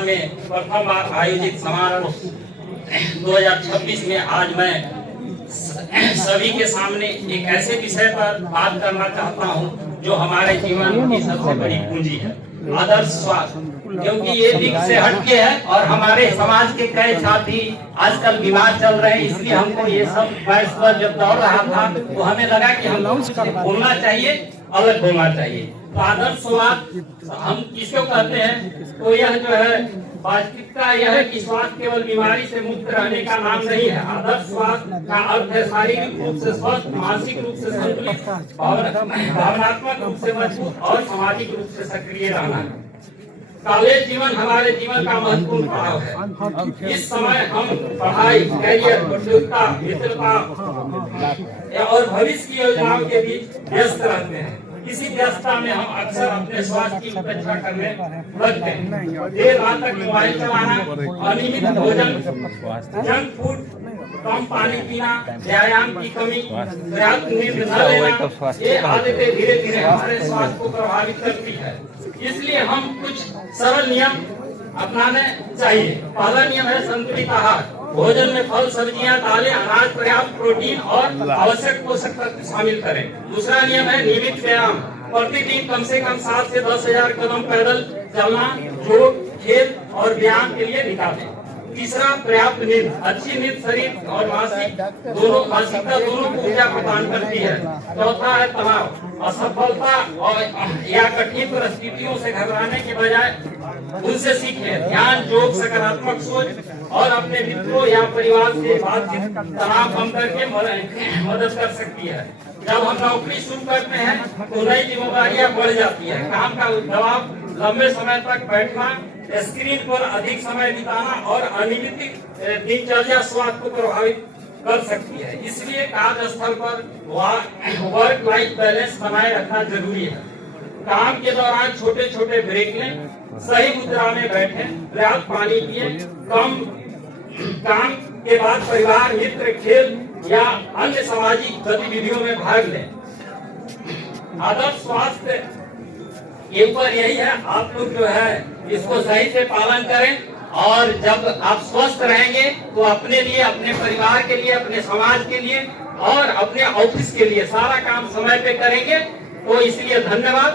संविधान में प्रथम बार आयोजित समारोह 2026 में आज मैं सभी के सामने एक ऐसे विषय पर बात करना चाहता हूं जो हमारे जीवन की सबसे बड़ी पूंजी है, आदर्श स्वास्थ्य। क्योंकि ये दिख से हटके है और हमारे समाज के कई साथी आजकल बीमार चल रहे हैं, इसलिए हमको ये सब फैसला जब दौड़ रहा था तो हमें लगा कि हम बोलना चाहिए, अलग बोलना चाहिए। तो आदर्श स्वास्थ्य हम किसको कहते हैं? तो यह जो है वास्तविकता यह है कि स्वास्थ्य केवल बीमारी से मुक्त रहने का नाम नहीं है। आदर्श स्वास्थ्य का अर्थ है शारीरिक रूप से स्वस्थ, मानसिक रूप से संतुलित, भावनात्मक रूप से मजबूत और सामाजिक रूप से सक्रिय रहना। कॉलेज जीवन हमारे जीवन का महत्वपूर्ण पड़ाव है। इस समय हम पढ़ाई, कैरियर, प्रतियोगिता, मित्रता और भविष्य की योजनाओं के बीच व्यस्त रहते हैं। इसी व्यस्तता में हम अक्सर अपने स्वास्थ्य की उपेक्षा करने लगते हैं। देर रात तक मोबाइल चलाना, अनियमित भोजन, जंक फूड, कम पानी पीना, व्यायाम की कमी, पर्याप्त नींद न लेना, ये आदतें धीरे धीरे हमारे स्वास्थ्य को प्रभावित करती है। इसलिए हम कुछ सरल नियम अपनाने चाहिए। पहला नियम है संतुलित आहार। भोजन में फल, सब्जियां, दालें, अनाज, पर्याप्त प्रोटीन और आवश्यक पोषक तत्व शामिल करें। दूसरा नियम है नियमित व्यायाम। प्रतिदिन कम से कम 7 से 10,000 कदम पैदल चलना, योग, खेल और व्यायाम के लिए निकालें। तीसरा पर्याप्त नींद। अच्छी नींद शरीर और मानसिकता दोनों को ऊर्जा प्रदान करती है। चौथा है तनाव। असफलता और या कठिन परिस्थितियों से घबराने के बजाय उनसे सीखें। ध्यान, योग, सकारात्मक सोच और अपने मित्रों या परिवार से बातचीत तनाव कम करके मदद कर सकती है। जब हम नौकरी शुरू करते हैं तो नई जिम्मेदारियां बढ़ जाती है। काम का दबाव, लंबे समय तक बैठना, स्क्रीन पर अधिक समय बिताना और अनियमित दिनचर्या स्वास्थ्य को प्रभावित कर सकती है। इसलिए कार्यस्थल पर वर्क लाइफ बैलेंस बनाए रखना जरूरी है। काम के दौरान छोटे छोटे ब्रेक लें, सही मुद्रा में बैठें, पर्याप्त पानी पिए, काम के बाद परिवार, मित्र, खेल या अन्य सामाजिक गतिविधियों में भाग लें। आदर्श स्वास्थ्य के ऊपर यही है, आप लोग जो है इसको सही से पालन करें और जब आप स्वस्थ रहेंगे तो अपने लिए, अपने परिवार के लिए, अपने समाज के लिए और अपने ऑफिस के लिए सारा काम समय पे करेंगे। तो इसलिए धन्यवाद।